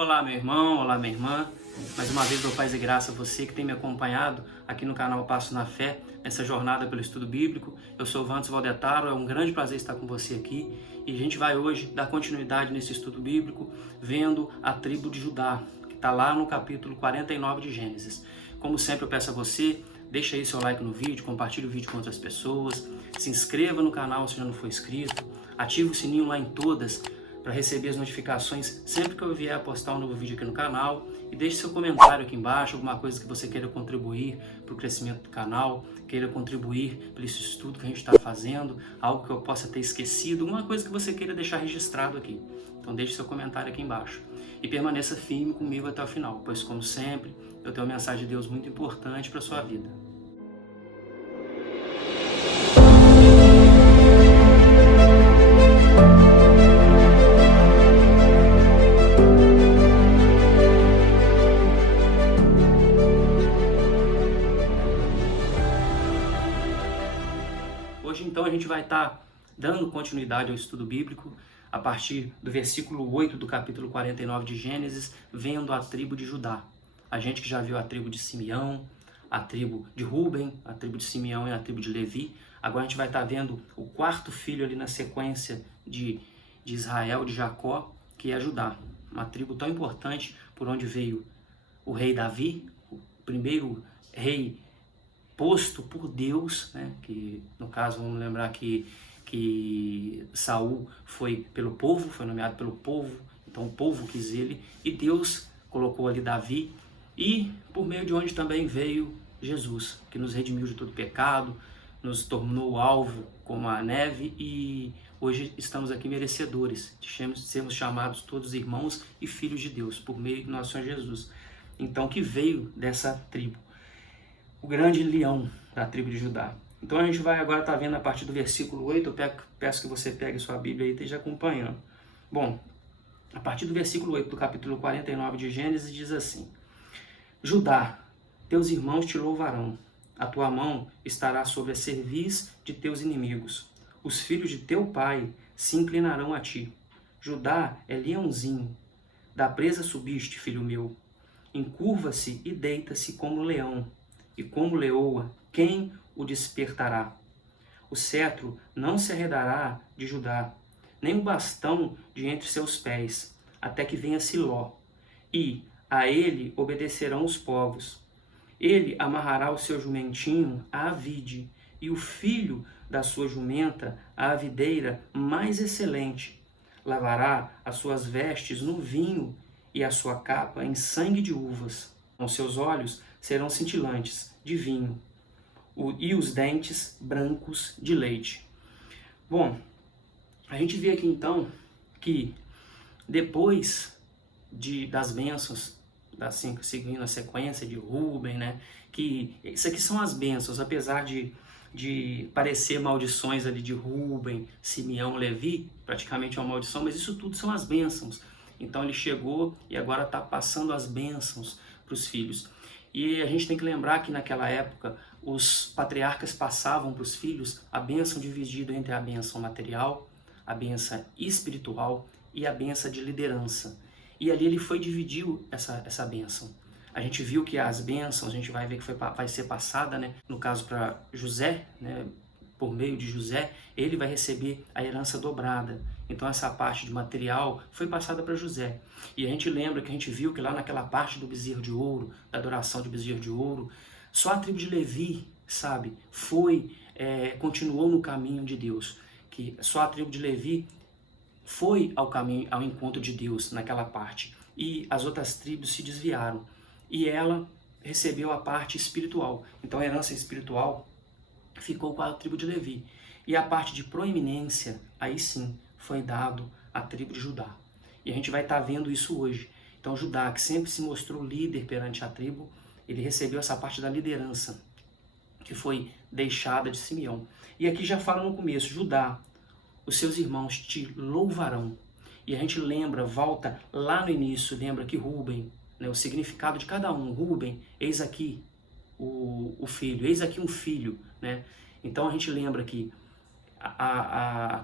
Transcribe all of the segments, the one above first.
Olá, meu irmão, olá, minha irmã. Mais uma vez dou paz e graça a você que tem me acompanhado aqui no canal Passo na Fé, nessa jornada pelo estudo bíblico. Eu sou o Vantos Valdetaro, é um grande prazer estar com você aqui. E a gente vai hoje dar continuidade nesse estudo bíblico, vendo a tribo de Judá, que está lá no capítulo 49 de Gênesis. Como sempre eu peço a você, deixa aí seu like no vídeo, compartilhe o vídeo com outras pessoas, se inscreva no canal se já não for inscrito, ative o sininho lá em todas, para receber as notificações sempre que eu vier a postar um novo vídeo aqui no canal. E deixe seu comentário aqui embaixo, alguma coisa que você queira contribuir para o crescimento do canal, queira contribuir para esse estudo que a gente está fazendo, algo que eu possa ter esquecido, alguma coisa que você queira deixar registrado aqui. Então deixe seu comentário aqui embaixo. E permaneça firme comigo até o final, pois como sempre, eu tenho uma mensagem de Deus muito importante para a sua vida. Hoje, então, a gente vai estar dando continuidade ao estudo bíblico a partir do versículo 8 do capítulo 49 de Gênesis, vendo a tribo de Judá. A gente que já viu a tribo de Simeão, a tribo de Rúben, a tribo de Simeão e a tribo de Levi. Agora a gente vai estar vendo o quarto filho ali na sequência de Israel, de Jacó, que é Judá. Uma tribo tão importante por onde veio o rei Davi, o primeiro rei posto por Deus, né? Que no caso vamos lembrar que Saul foi pelo povo, foi nomeado pelo povo, então o povo quis ele, e Deus colocou ali Davi, e por meio de onde também veio Jesus, que nos redimiu de todo pecado, nos tornou alvo como a neve, e hoje estamos aqui merecedores de sermos chamados todos irmãos e filhos de Deus, por meio de nosso Senhor Jesus. Então, que veio dessa tribo, o grande leão da tribo de Judá. Então a gente vai agora estar vendo a partir do versículo 8, eu peço que você pegue sua Bíblia e esteja acompanhando. Bom, a partir do versículo 8 do capítulo 49 de Gênesis diz assim: Judá, teus irmãos te louvarão, a tua mão estará sobre a cerviz de teus inimigos, os filhos de teu pai se inclinarão a ti. Judá é leãozinho, da presa subiste, filho meu, encurva-se e deita-se como leão, e como leoa, quem o despertará? O cetro não se arredará de Judá, nem o bastão de entre seus pés, até que venha Siló, e a ele obedecerão os povos. Ele amarrará o seu jumentinho à vide, e o filho da sua jumenta à videira mais excelente. Lavará as suas vestes no vinho e a sua capa em sangue de uvas. Com seus olhos serão cintilantes de vinho, e os dentes brancos de leite. Bom, a gente vê aqui então que depois das bênçãos, assim, seguindo a sequência de Rúben, né, que isso aqui são as bênçãos, apesar de parecer maldições ali de Rúben, Simeão, Levi, praticamente é uma maldição, mas isso tudo são as bênçãos. Então ele chegou e agora está passando as bênçãos para os filhos. E a gente tem que lembrar que naquela época os patriarcas passavam para os filhos a bênção dividida entre a bênção material, a bênção espiritual e a bênção de liderança. E ali ele dividiu essa bênção. A gente viu que as bênçãos, a gente vai ver que vai ser passada, né, no caso para José, né, por meio de José, ele vai receber a herança dobrada. Então essa parte de material foi passada para José. E a gente lembra que a gente viu que lá naquela parte do bezerro de ouro, da adoração de bezerro de ouro, só a tribo de Levi, sabe, continuou no caminho de Deus. Que só a tribo de Levi foi ao encontro de Deus naquela parte. E as outras tribos se desviaram. E ela recebeu a parte espiritual. Então a herança espiritual ficou com a tribo de Levi. E a parte de proeminência, aí sim, foi dado à tribo de Judá. E a gente vai estar vendo isso hoje. Então Judá, que sempre se mostrou líder perante a tribo, ele recebeu essa parte da liderança, que foi deixada de Simeão. E aqui já fala no começo, Judá, os seus irmãos te louvarão. E a gente lembra, volta lá no início, lembra que Rúben, né, o significado de cada um, Rúben, eis aqui o filho, eis aqui um filho, né? Então a gente lembra que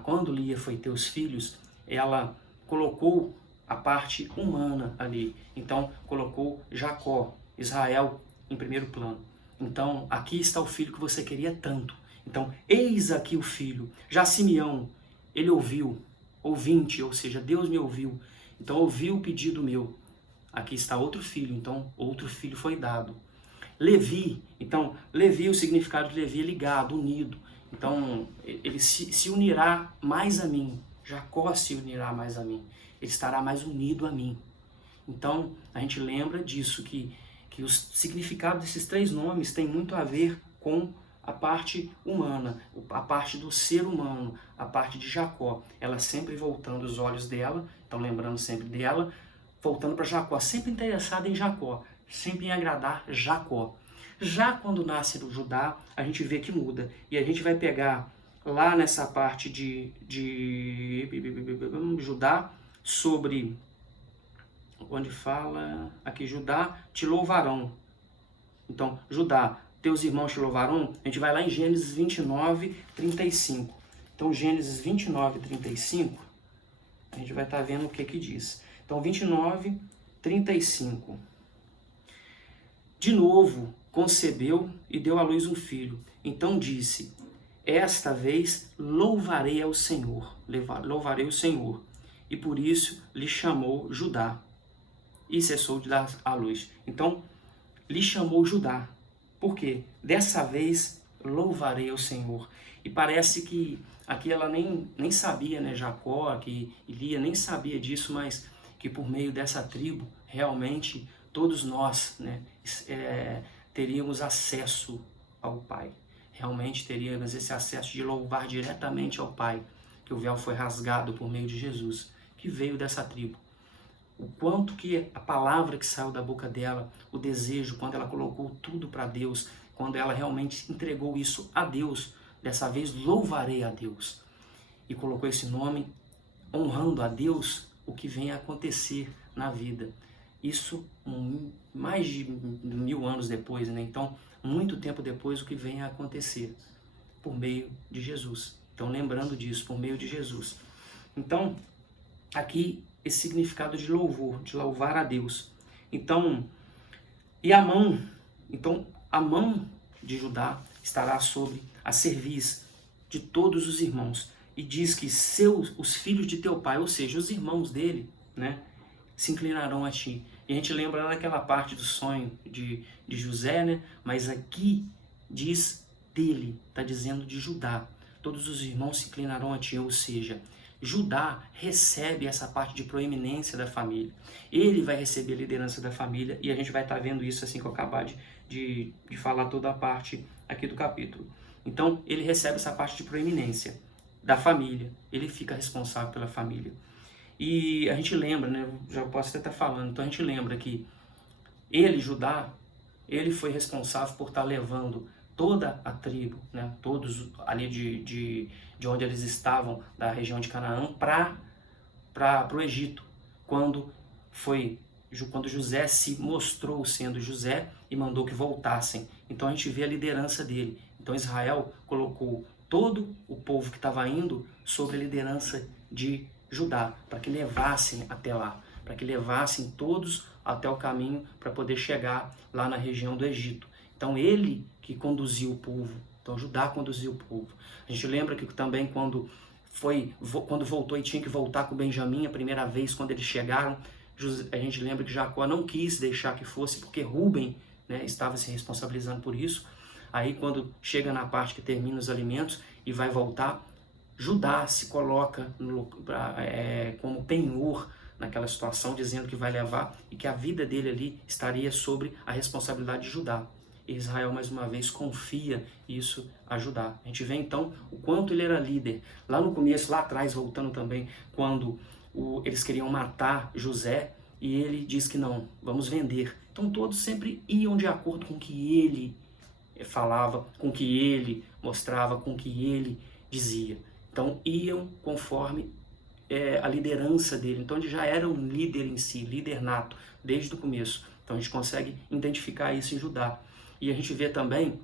quando Lia foi ter os filhos, ela colocou a parte humana ali. Então, colocou Jacó, Israel, em primeiro plano. Então, aqui está o filho que você queria tanto. Então, eis aqui o filho. Já Simeão, ele ouviu, ouvinte, ou seja, Deus me ouviu. Então, ouviu o pedido meu. Aqui está outro filho, então, outro filho foi dado. Levi, então, Levi, o significado de Levi é ligado, unido. Então, ele se unirá mais a mim. Jacó se unirá mais a mim. Ele estará mais unido a mim. Então, a gente lembra disso, que o significado desses três nomes tem muito a ver com a parte humana, a parte do ser humano, a parte de Jacó. Ela sempre voltando os olhos dela, então lembrando sempre dela, voltando para Jacó, sempre interessada em Jacó, sempre em agradar Jacó. Já quando nasce o Judá, a gente vê que muda. E a gente vai pegar lá nessa parte de Judá, sobre, onde fala, aqui, Judá, te louvarão. Então, Judá, teus irmãos te louvarão. A gente vai lá em Gênesis 29, 35. Então, Gênesis 29, 35, a gente vai estar vendo o que que diz. Então, 29, 35. De novo, concebeu e deu à luz um filho. Então disse, esta vez louvarei ao Senhor, louvarei o Senhor. E por isso lhe chamou Judá. E cessou de dar à luz. Então, lhe chamou Judá. Por quê? Dessa vez louvarei ao Senhor. E parece que aqui ela nem sabia, né? Jacó, que Lia nem sabia disso, mas que por meio dessa tribo, realmente, todos nós, né, teríamos acesso ao Pai. Realmente teríamos esse acesso de louvar diretamente ao Pai, que o véu foi rasgado por meio de Jesus, que veio dessa tribo. O quanto que a palavra que saiu da boca dela, o desejo, quando ela colocou tudo para Deus, quando ela realmente entregou isso a Deus, dessa vez louvarei a Deus. E colocou esse nome, honrando a Deus, o que vem a acontecer na vida. Isso mais de 1000 anos depois, né? Então, muito tempo depois, o que vem a acontecer por meio de Jesus. Então, lembrando disso, por meio de Jesus. Então, aqui, esse significado de louvor, de louvar a Deus. Então, e a mão de Judá estará sobre a cerviz de todos os irmãos. E diz que os filhos de teu pai, ou seja, os irmãos dele, né, se inclinarão a ti. E a gente lembra naquela parte do sonho de José, né? Mas aqui diz dele, está dizendo de Judá. Todos os irmãos se inclinarão a ti, ou seja, Judá recebe essa parte de proeminência da família. Ele vai receber a liderança da família e a gente vai estar vendo isso assim que eu acabar de falar toda a parte aqui do capítulo. Então, ele recebe essa parte de proeminência da família. Ele fica responsável pela família. E a gente lembra, né, já posso até estar falando, então a gente lembra que ele, Judá, ele foi responsável por estar levando toda a tribo, né, todos ali de onde eles estavam, da região de Canaã, para o Egito, quando José se mostrou sendo José e mandou que voltassem. Então a gente vê a liderança dele. Então Israel colocou todo o povo que estava indo sobre a liderança de Judá, para que levassem até lá, para que levassem todos até o caminho para poder chegar lá na região do Egito. Então ele que conduziu o povo, então Judá conduziu o povo. A gente lembra que também quando voltou e tinha que voltar com Benjamim, a primeira vez quando eles chegaram, a gente lembra que Jacó não quis deixar que fosse, porque Rúben, né, estava se responsabilizando por isso. Aí quando chega na parte que termina os alimentos e vai voltar, Judá se coloca como penhor naquela situação, dizendo que vai levar e que a vida dele ali estaria sobre a responsabilidade de Judá. E Israel, mais uma vez, confia isso a Judá. A gente vê, então, o quanto ele era líder. Lá no começo, lá atrás, voltando também, quando eles queriam matar José, e ele diz que não, vamos vender. Então, todos sempre iam de acordo com o que ele falava, com o que ele mostrava, com o que ele dizia. Então, iam conforme a liderança dele. Então, ele já era um líder em si, líder nato, desde o começo. Então, a gente consegue identificar isso em Judá. E a gente vê também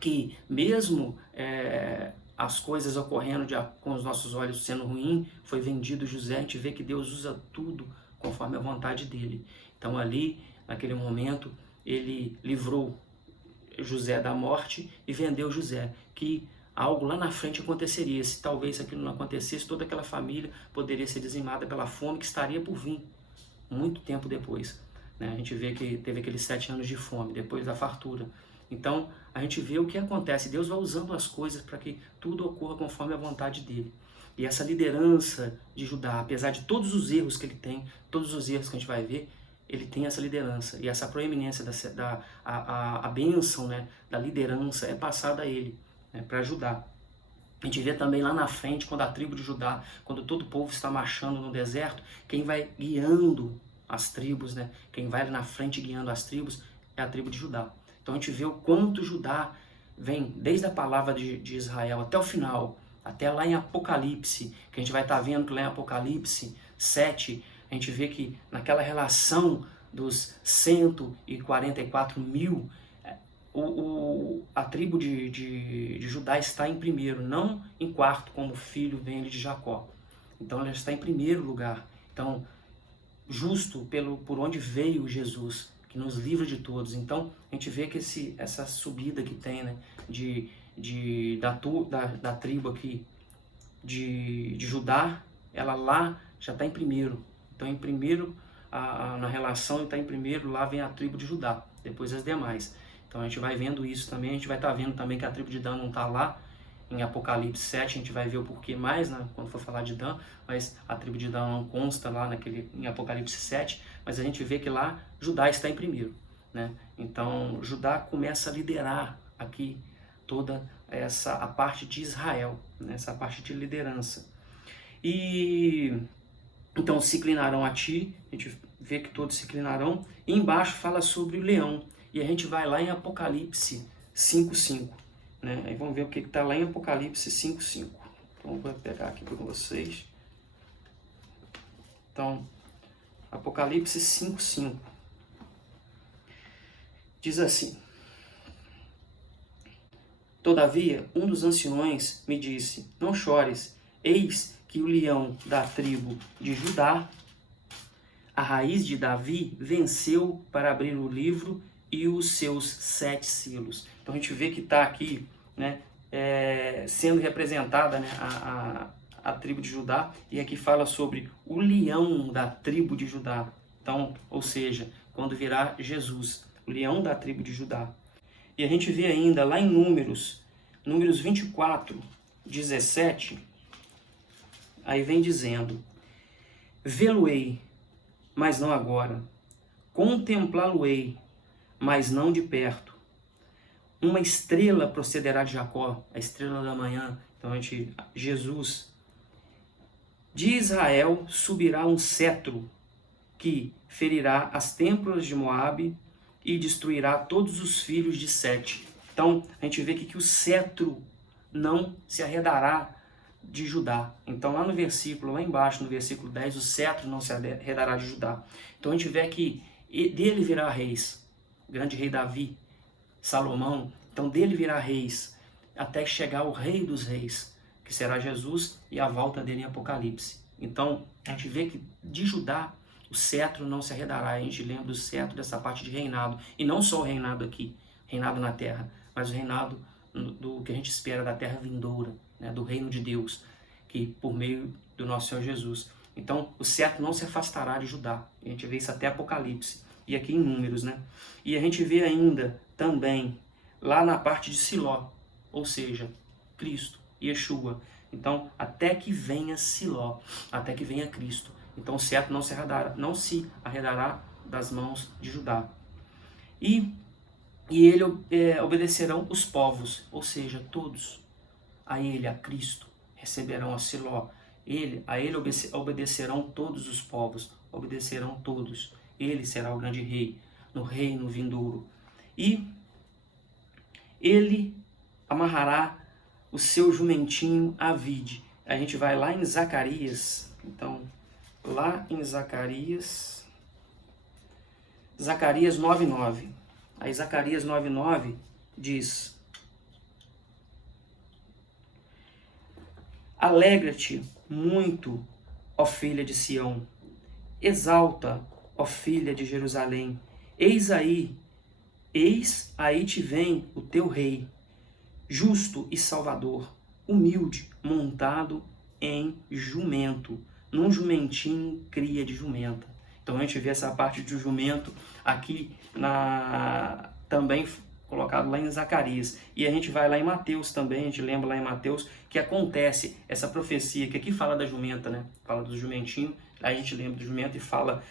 que, mesmo as coisas ocorrendo com os nossos olhos sendo ruim, foi vendido José, a gente vê que Deus usa tudo conforme a vontade dele. Então ali, naquele momento, ele livrou José da morte e vendeu José, que algo lá na frente aconteceria. Se talvez aquilo não acontecesse, toda aquela família poderia ser dizimada pela fome que estaria por vir, muito tempo depois. Né? A gente vê que teve aqueles 7 anos de fome, depois da fartura. Então, a gente vê o que acontece. Deus vai usando as coisas para que tudo ocorra conforme a vontade dele. E essa liderança de Judá, apesar de todos os erros que ele tem, todos os erros que a gente vai ver, ele tem essa liderança. E essa proeminência, a bênção, né, da liderança é passada a ele, né, para Judá. A gente vê também lá na frente, quando a tribo de Judá, quando todo o povo está marchando no deserto, quem vai guiando as tribos, né, quem vai ali na frente guiando as tribos, é a tribo de Judá. Então a gente vê o quanto Judá vem, desde a palavra de Israel até o final, até lá em Apocalipse, que a gente vai estar vendo que lá em Apocalipse 7, a gente vê que naquela relação dos 144 mil, a tribo de Judá está em primeiro, não em quarto, como o filho vem de Jacó. Então ela está em primeiro lugar. Então, justo por onde veio Jesus, que nos livra de todos. Então, a gente vê que essa subida que tem, né, da tribo aqui de Judá, ela lá já está em primeiro. Então, em primeiro, na relação, está em primeiro, lá vem a tribo de Judá, depois as demais. Então, a gente vai vendo isso também. A gente vai estar vendo também que a tribo de Dan não está lá. Em Apocalipse 7, a gente vai ver o porquê mais, né, quando for falar de Dan, mas a tribo de Dan não consta lá em Apocalipse 7, mas a gente vê que lá Judá está em primeiro. Né? Então, Judá começa a liderar aqui toda a parte de Israel, né, essa parte de liderança. E então se inclinarão a ti, a gente vê que todos se inclinarão, e embaixo fala sobre o leão, e a gente vai lá em Apocalipse 5:5. Né? Aí vamos ver o que está lá em Apocalipse 5:5. Então eu vou pegar aqui para vocês. Então, Apocalipse 5:5 diz assim: Todavia, um dos anciões me disse: Não chores, eis que o leão da tribo de Judá, a raiz de Davi, venceu para abrir o livro e os seus 7 selos. Então a gente vê que está aqui, né, sendo representada, né, a tribo de Judá, e aqui fala sobre o leão da tribo de Judá. Então, ou seja, quando virá Jesus, o leão da tribo de Judá. E a gente vê ainda lá em Números 24:17, aí vem dizendo: Vê-lo-ei, mas não agora. Contemplá-lo-ei, mas não de perto. Uma estrela procederá de Jacó, a estrela da manhã. Então, Jesus. De Israel subirá um cetro que ferirá as têmporas de Moabe e destruirá todos os filhos de Sete. Então, a gente vê aqui que o cetro não se arredará de Judá. Então, lá embaixo, no versículo 10, o cetro não se arredará de Judá. Então, a gente vê que dele virá reis, o grande rei Davi, Salomão. Então, dele virá reis, até chegar o rei dos reis, que será Jesus, e a volta dele em Apocalipse. Então, a gente vê que de Judá, o cetro não se arredará. A gente lembra do cetro dessa parte de reinado. E não só o reinado aqui, reinado na terra, mas o reinado do que a gente espera da terra vindoura, né, do reino de Deus, que por meio do nosso Senhor Jesus. Então, o cetro não se afastará de Judá. A gente vê isso até Apocalipse. E aqui em Números, né? E a gente vê ainda também lá na parte de Siló, ou seja, Cristo, Yeshua. Então, até que venha Siló, até que venha Cristo. Então, o cetro não se arredará das mãos de Judá. E ele obedecerão os povos, ou seja, todos. A ele, a Cristo, receberão a Siló. A ele obedecerão todos os povos, obedecerão todos. Ele será o grande rei, no reino vindouro. E ele amarrará o seu jumentinho à vide. A gente vai lá em Zacarias. Então, lá em Zacarias 9:9. Aí Zacarias 9:9 diz: Alegra-te muito, ó filha de Sião, Exalta, ó filha de Jerusalém, eis aí te vem o teu rei, justo e salvador, humilde, montado em jumento, num jumentinho cria de jumenta. Então a gente vê essa parte de jumento aqui também colocado lá em Zacarias. E a gente vai lá em Mateus também, a gente lembra lá em Mateus que acontece essa profecia, que aqui fala da jumenta, né? Fala do jumentinho, aí a gente lembra do jumento e fala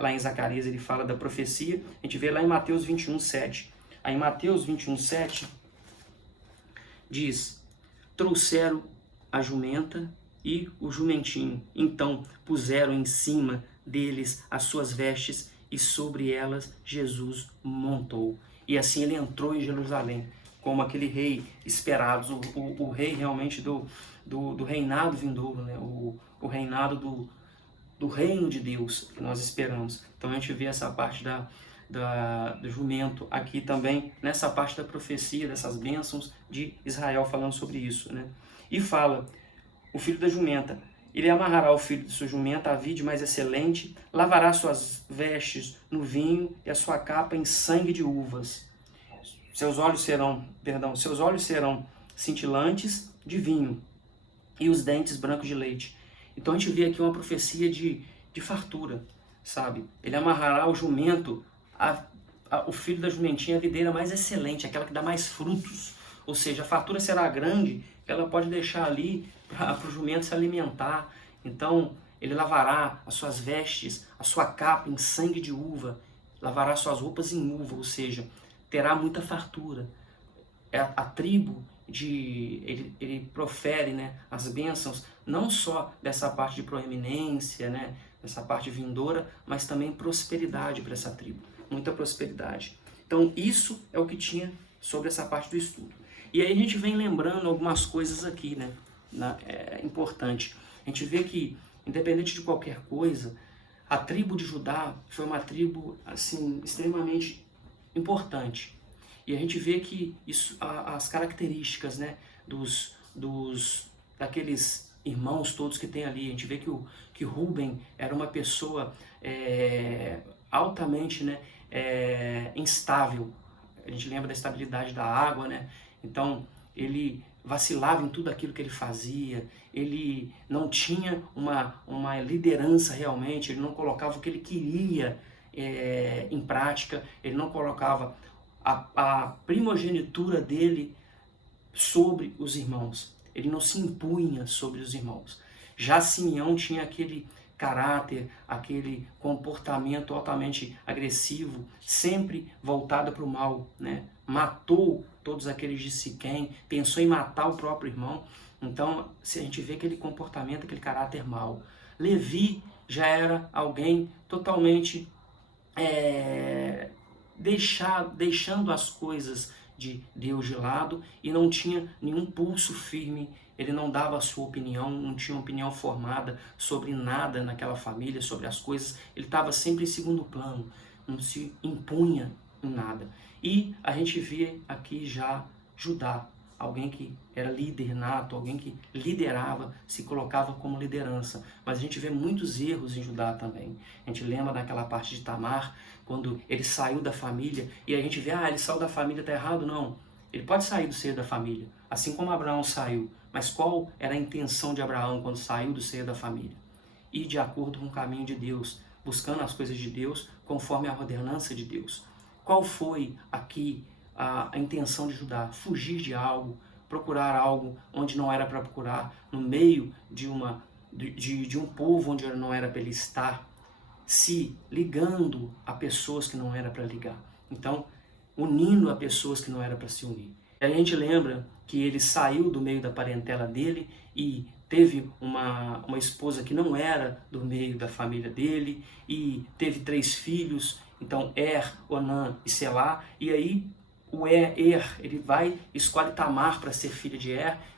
lá em Zacarias, ele fala da profecia. A gente vê lá em Mateus 21, 7. Aí em Mateus 21, 7 diz: trouxeram a jumenta e o jumentinho, então puseram em cima deles as suas vestes e sobre elas Jesus montou. E assim ele entrou em Jerusalém, como aquele rei esperado, o rei realmente do reinado vindouro, né? O reinado do reino de Deus que nós esperamos. Então a gente vê essa parte do jumento aqui também, nessa parte da profecia, dessas bênçãos de Israel, falando sobre isso, né? E fala, o filho da jumenta, ele amarrará o filho de sua jumenta à vide mais excelente, lavará suas vestes no vinho e a sua capa em sangue de uvas. Seus olhos serão cintilantes de vinho e os dentes brancos de leite. Então a gente vê aqui uma profecia de fartura, sabe? Ele amarrará o jumento, o filho da jumentinha, a videira mais excelente, aquela que dá mais frutos. Ou seja, a fartura será grande, ela pode deixar ali para o jumento se alimentar. Então ele lavará as suas vestes, a sua capa em sangue de uva, lavará suas roupas em uva, ou seja, terá muita fartura. A tribo ele profere, né, as bênçãos, não só dessa parte de proeminência, né, dessa parte vindoura, mas também prosperidade para essa tribo, muita prosperidade. Então isso é o que tinha sobre essa parte do estudo. E aí a gente vem lembrando algumas coisas aqui, né, é importante. A gente vê que, independente de qualquer coisa, a tribo de Judá foi uma tribo assim extremamente importante. E a gente vê que isso, as características, né, daqueles irmãos todos que tem ali, a gente vê que Rúben era uma pessoa altamente, né, instável. A gente lembra da estabilidade da água, né? Então ele vacilava em tudo aquilo que ele fazia, ele não tinha uma liderança realmente, ele não colocava o que ele queria em prática, ele não colocava a primogenitura dele sobre os irmãos, ele não se impunha sobre os irmãos. Já Simeão tinha aquele caráter, aquele comportamento altamente agressivo, sempre voltado para o mal, né? Matou todos aqueles de Siquém, pensou em matar o próprio irmão. Então, se a gente vê aquele comportamento, aquele caráter mau. Levi já era alguém totalmente deixando as coisas de Deus de lado e não tinha nenhum pulso firme, ele não dava a sua opinião, não tinha uma opinião formada sobre nada naquela família, sobre as coisas, ele estava sempre em segundo plano, não se impunha em nada. E a gente vê aqui já Judá, alguém que era líder nato, alguém que liderava, se colocava como liderança. Mas a gente vê muitos erros em Judá também. A gente lembra daquela parte de Tamar, quando ele saiu da família, e a gente vê, ele saiu da família, está errado? Não. Ele pode sair do seio da família, assim como Abraão saiu. Mas qual era a intenção de Abraão quando saiu do seio da família? Ir de acordo com o caminho de Deus, buscando as coisas de Deus, conforme a ordenança de Deus. Qual foi aqui a intenção de Judá? Fugir de algo, procurar algo onde não era para procurar, no meio de um povo onde não era para ele estar, se ligando a pessoas que não era para ligar. Então, unindo a pessoas que não era para se unir. E a gente lembra que ele saiu do meio da parentela dele e teve uma esposa que não era do meio da família dele e teve 3 filhos, então Onã e Selá, e aí o ele escolhe Tamar para ser filha de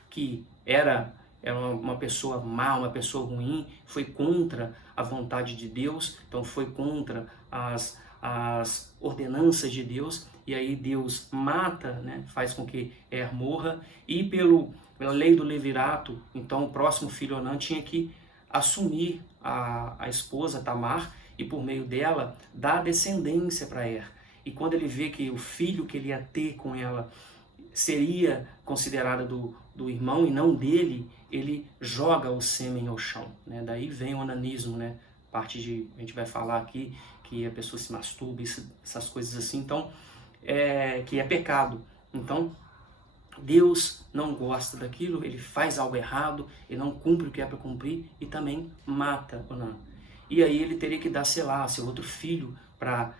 que era uma pessoa má, uma pessoa ruim, foi contra a vontade de Deus, então foi contra as ordenanças de Deus, e aí Deus mata, né, faz com que morra, e pela lei do levirato, então o próximo filho Onã tinha que assumir a esposa Tamar e por meio dela dar descendência para Er. E quando ele vê que o filho que ele ia ter com ela seria considerado do irmão e não dele, ele joga o sêmen ao chão, né? Daí vem o onanismo, né? Parte de, a gente vai falar aqui, que a pessoa se masturba, essas coisas assim, então, que é pecado. Então, Deus não gosta daquilo, ele faz algo errado, ele não cumpre o que é para cumprir e também mata Onã. E aí ele teria que dar, sei lá, seu outro filho para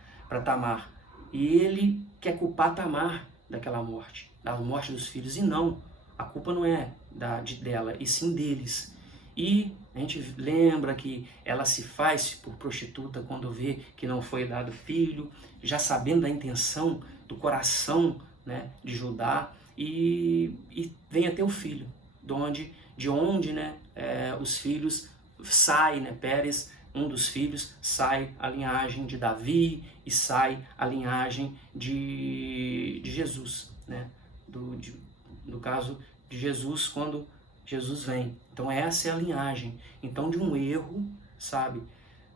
Tamar. E ele quer culpar Tamar daquela morte, da morte dos filhos. E não, a culpa não é dela, e sim deles. E a gente lembra que ela se faz por prostituta quando vê que não foi dado filho, já sabendo da intenção, do coração, né, de Judá, e vem a ter o filho, de onde né, os filhos saem, né, Pérez, um dos filhos, sai a linhagem de Davi e sai a linhagem de Jesus, né? No caso de Jesus, quando Jesus vem. Então essa é a linhagem. Então de um erro, sabe,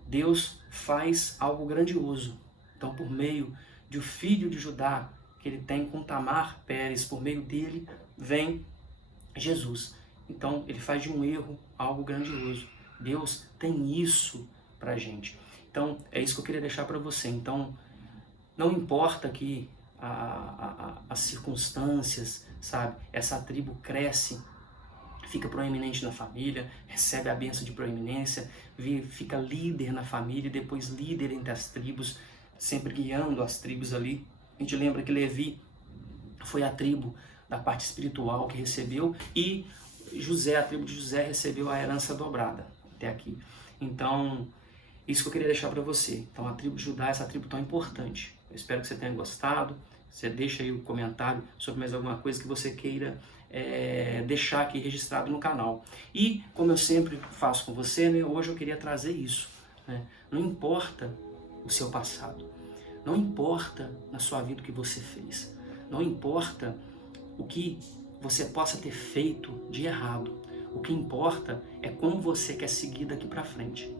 Deus faz algo grandioso. Então por meio do filho de Judá, que ele tem com Tamar, Pérez, por meio dele vem Jesus. Então ele faz de um erro algo grandioso. Deus tem isso pra gente. Então é isso que eu queria deixar para você. Então não importa que as circunstâncias, sabe? Essa tribo cresce, fica proeminente na família, recebe a bênção de proeminência, fica líder na família e depois líder entre as tribos, sempre guiando as tribos ali. A gente lembra que Levi foi a tribo da parte espiritual que recebeu e José, a tribo de José, recebeu a herança dobrada até aqui. Então, isso que eu queria deixar para você. Então, a tribo de Judá é essa tribo tão importante. Eu espero que você tenha gostado. Você deixa aí um comentário sobre mais alguma coisa que você queira deixar aqui registrado no canal. E, como eu sempre faço com você, né, hoje eu queria trazer isso. Né? Não importa o seu passado. Não importa na sua vida o que você fez. Não importa o que você possa ter feito de errado. O que importa é como você quer seguir daqui para frente.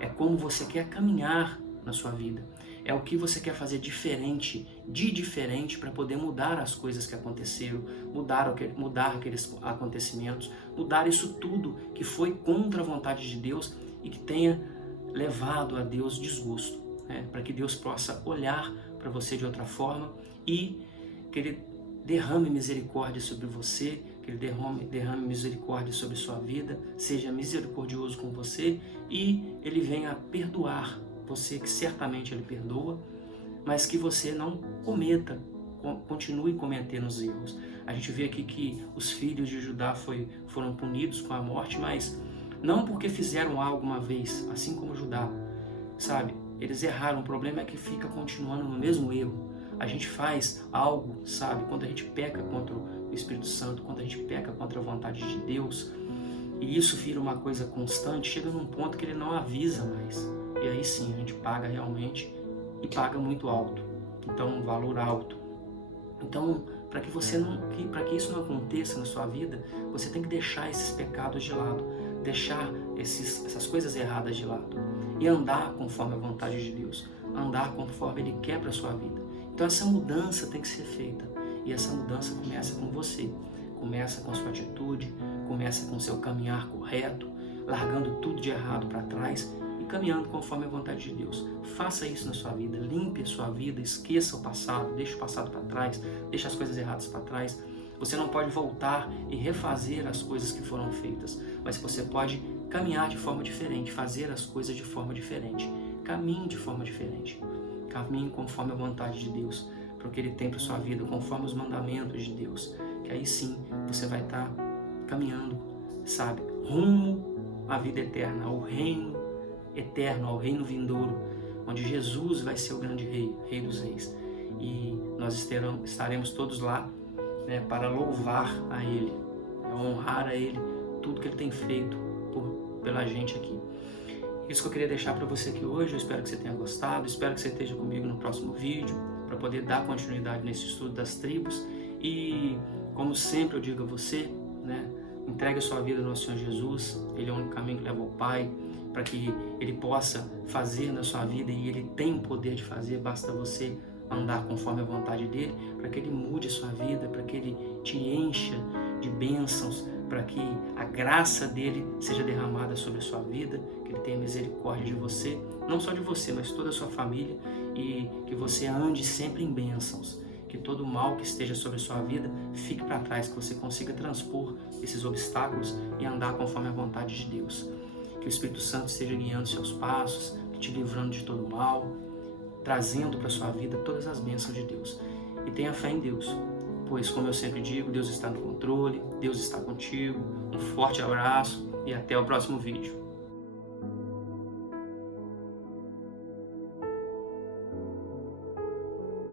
É como você quer caminhar na sua vida. É o que você quer fazer diferente para poder mudar as coisas que aconteceram, mudar aqueles acontecimentos, mudar isso tudo que foi contra a vontade de Deus e que tenha levado a Deus desgosto, né? Para que Deus possa olhar para você de outra forma e que Ele derrame misericórdia sobre você, que Ele derrame misericórdia sobre sua vida, seja misericordioso com você e Ele venha perdoar você, que certamente Ele perdoa, mas que você não continue cometendo os erros. A gente vê aqui que os filhos de Judá foram punidos com a morte, mas não porque fizeram algo uma vez, assim como Judá, sabe? Eles erraram, o problema é que fica continuando no mesmo erro. A gente faz algo, sabe? Quando a gente peca contra o Espírito Santo, quando a gente peca contra a vontade de Deus, e isso vira uma coisa constante, chega num ponto que Ele não avisa mais. E aí sim, a gente paga realmente e paga muito alto. Então, um valor alto. Então, para que isso não aconteça na sua vida, você tem que deixar esses pecados de lado, deixar essas coisas erradas de lado e andar conforme a vontade de Deus, andar conforme Ele quer para a sua vida. Então essa mudança tem que ser feita e essa mudança começa com você, começa com a sua atitude, começa com o seu caminhar correto, largando tudo de errado para trás e caminhando conforme a vontade de Deus. Faça isso na sua vida, limpe a sua vida, esqueça o passado, deixe o passado para trás, deixe as coisas erradas para trás. Você não pode voltar e refazer as coisas que foram feitas, mas você pode caminhar de forma diferente, fazer as coisas de forma diferente. Caminhe de forma diferente. Caminhe conforme a vontade de Deus, para o que Ele tem para a sua vida, conforme os mandamentos de Deus. Que aí sim você vai estar caminhando, sabe, rumo à vida eterna, ao reino eterno, ao reino vindouro, onde Jesus vai ser o grande rei, rei dos reis. E nós estaremos todos lá, né, para louvar a Ele, honrar a Ele, tudo que Ele tem feito pela gente aqui. Isso que eu queria deixar para você aqui hoje. Eu espero que você tenha gostado, espero que você esteja comigo no próximo vídeo, para poder dar continuidade nesse estudo das tribos. E, como sempre eu digo a você, né, Entregue a sua vida ao nosso Senhor Jesus. Ele é o único caminho que leva ao Pai, para que Ele possa fazer na sua vida, e Ele tem o poder de fazer, basta você andar conforme a vontade dEle, para que Ele mude a sua vida, para que Ele te encha de bênçãos, para que a graça dEle seja derramada sobre a sua vida, que Ele tenha misericórdia de você, não só de você, mas toda a sua família, e que você ande sempre em bênçãos, que todo o mal que esteja sobre a sua vida fique para trás, que você consiga transpor esses obstáculos e andar conforme a vontade de Deus. Que o Espírito Santo esteja guiando seus passos, te livrando de todo o mal, trazendo para a sua vida todas as bênçãos de Deus. E tenha fé em Deus, pois, como eu sempre digo, Deus está no controle, Deus está contigo. Um forte abraço e até o próximo vídeo.